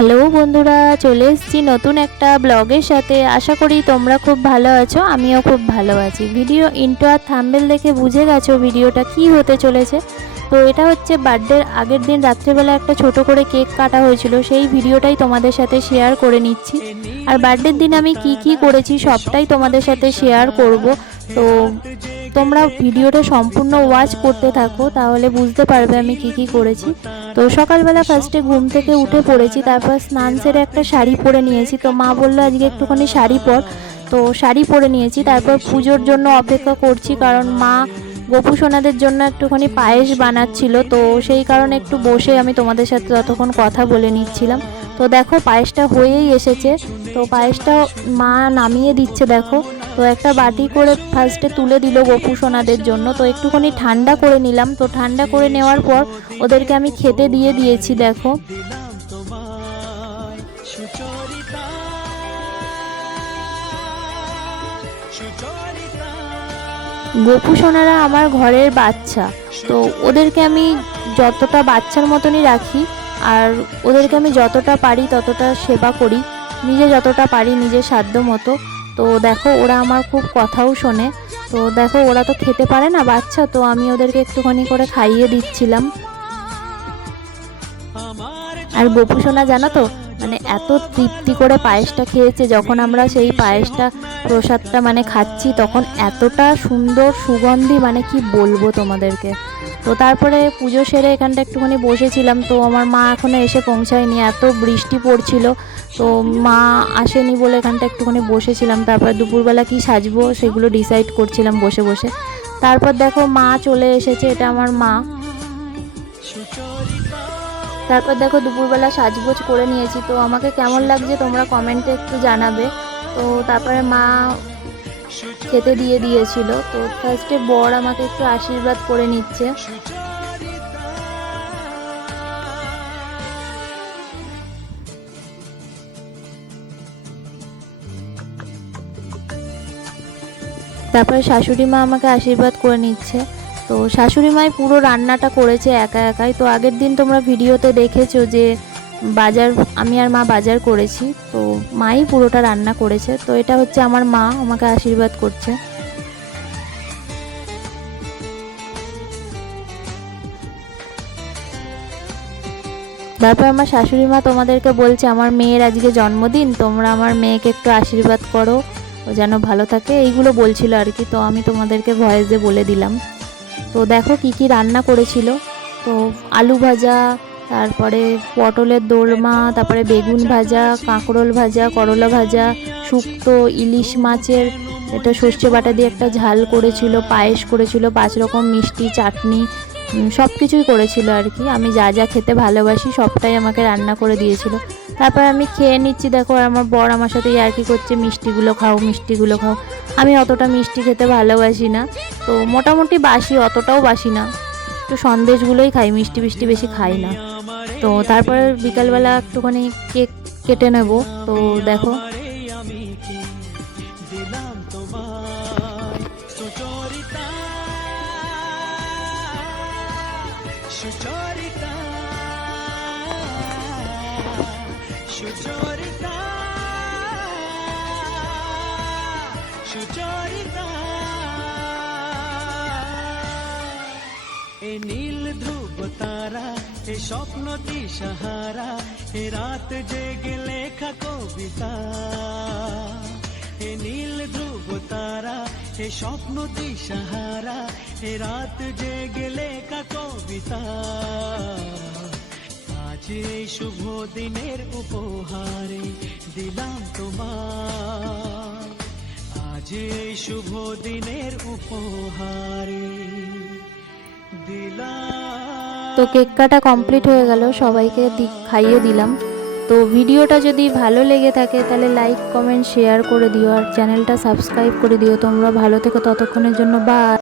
Hello বন্ধুরা, চলে এসেছি নতুন একটা ব্লগের সাথে। আশা করি তোমরা খুব ভালো আছো, আমিও খুব ভালো আছি। ভিডিও ইন্ট্রো আর থাম্বনেল দেখে বুঝে গেছো ভিডিওটা কি হতে চলেছে। তো এটা হচ্ছে বার্থডের আগের দিন রাত্রেবেলা একটা ছোট করে কেক কাটা হয়েছিল, সেই ভিডিওটাই তোমাদের সাথে শেয়ার করে নিচ্ছি। আর বার্থডের দিন আমি কি করেছি সবটাই তোমাদের সাথে শেয়ার করব। তো তোমরা ভিডিওটা সম্পূর্ণ ওয়াচ করতে থাকো, তাহলে বুঝতে পারবে আমি কি করেছি। তো সকালবেলা ফার্স্টে ঘুম থেকে উঠে পড়েছি, তারপর স্নান সেরে একটা শাড়ি পরে নিয়েছি। তো মা বললো আজকে একটুখানি শাড়ি পর, তো শাড়ি পরে নিয়েছি। তারপর পুজোর জন্য অপেক্ষা করছি, কারণ মা গোপু সোনাদের জন্য একটুখানি পায়েস বানাচ্ছিল। তো সেই কারণে একটু বসে আমি তোমাদের সাথে ততক্ষণ কথা বলে নিচ্ছিলাম। তো দেখো পায়েসটা হয়েই এসেছে। তো পায়েসটা মা নামিয়ে দিচ্ছে দেখো। তো একটা বাটি করে ফার্স্টে তুলে দিল গোপু সোনাদের জন্য। তো একটুখানি ঠান্ডা করে নিলাম। তো ঠান্ডা করে নেওয়ার পর ওদেরকে আমি খেতে দিয়েছি দেখো। গোপু সোনারা আমার ঘরের বাচ্চা, তো ওদেরকে আমি যতটা বাচ্চার মতনই রাখি, আর ওদেরকে আমি যতটা পারি ততটা সেবা করি, নিজে যতটা পারি নিজের সাধ্য মতো। তো দেখো ওরা আমার খুব কথাও শোনে। তো দেখো ওরা তো খেতে পারে না বাচ্চা, তো আমি ওদেরকে একটুখানি করে খাইয়ে দিচ্ছিলাম। আর গোপু সোনা জানো তো, মানে এত তৃপ্তি করে পায়েসটা খেয়েছে। যখন আমরা সেই পায়েসটা প্রসাদটা খাচ্ছি, তখন এতটা সুন্দর সুগন্ধি, কি বলবো তোমাদেরকে। তো তারপরে পুজো সেরে এখানটা একটুখানি বসেছিলাম। তো আমার মা এখনও এসে পৌঁছায়নি, এত বৃষ্টি পড়ছিল। তো মা আসেনি বলে এখানটা একটুখানি বসেছিলাম। তারপর দুপুরবেলা কি সাজবো সেগুলো ডিসাইড করছিলাম বসে বসে। তারপর দেখো মা চলে এসেছে, এটা আমার মা। তারপর দেখো দুপুরবেলা সাজগোজ করে নিয়েছি। তো আমাকে কেমন লাগছে তোমরা কমেন্টে একটু জানাবে। তো তারপরে মা খেতে দিয়েছিল। তো ফার্স্টে বর আমাকে একটু আশীর্বাদ করে নিচ্ছে। তারপরে শাশুড়ি মা আমাকে আশীর্বাদ করে নিচ্ছে। তো শাশুড়ি মাই পুরো রান্নাটা করেছে একা একাই। তো আগের দিন তোমরা ভিডিওতে দেখেছো যে বাজার, আমি আর মা বাজার করেছি, তো মাই পুরোটা রান্না করেছে। তো এটা হচ্ছে আমার মা আমাকে আশীর্বাদ করছে। তারপর আমার শাশুড়ি মা তোমাদেরকে বলছে আমার মেয়ের আজকে জন্মদিন, তোমরা আমার মেয়েকে একটু আশীর্বাদ করো, ও যেন ভালো থাকে, এইগুলো বলছিল আর কি। তো আমি তোমাদেরকে ভয়েসে বলে দিলাম। তো দেখো কি রান্না করেছিল। তো আলু ভাজা, তারপরে পটলের দোরমা, তারপরে বেগুন ভাজা, কাঁকরোল ভাজা, করলা ভাজা, শুক্তো, ইলিশ মাছের এটা সর্ষে বাটা দিয়ে একটা ঝাল করেছিল, পায়েস করেছিল, 5 রকম মিষ্টি, চাটনি, সব কিছুই করেছিল আর কি। আমি যা খেতে ভালোবাসি সবটাই আমাকে রান্না করে দিয়েছিল। তারপর আমি খেয়ে নিচ্ছি দেখো। আর আমার বর আমার সাথে ইয়ার্কি করছে, মিষ্টিগুলো খাও মিষ্টিগুলো খাও। আমি অতটা মিষ্টি খেতে ভালোবাসি না, তো মোটামুটি বাসি, অতটাও বাসি না, একটু সন্দেশগুলোই খাই, মিষ্টি বেশি খাই না। তো তারপর বিকালবেলা একটুখানি কেক কেটে নেব। তো দেখো সুচরিতা সুচরিতা সুচরিতা এ নীল ধ্রুব তারা, এ স্বপ্ন দিশাহারা, এ রাত জেগে লেখা কবিতা। এ নীল ধ্রুব তারা, এ স্বপ্ন দিশাহারা, এ রাত জেগে লেখা কবিতা। আজ এই শুভ দিনের উপহারে দিলাম তোমার, আজ এই শুভ দিনের উপহারে দিলাম। তো কেক কাটা কমপ্লিট হয়ে গেল, সবাইকে খাইয়ে দিলাম। তো ভিডিওটা যদি ভালো লেগে থাকে তাহলে লাইক কমেন্ট শেয়ার করে দিও, আর চ্যানেলটা সাবস্ক্রাইব করে দিও। তোমরা ভালো থেকো ততক্ষণের জন্য, বাই।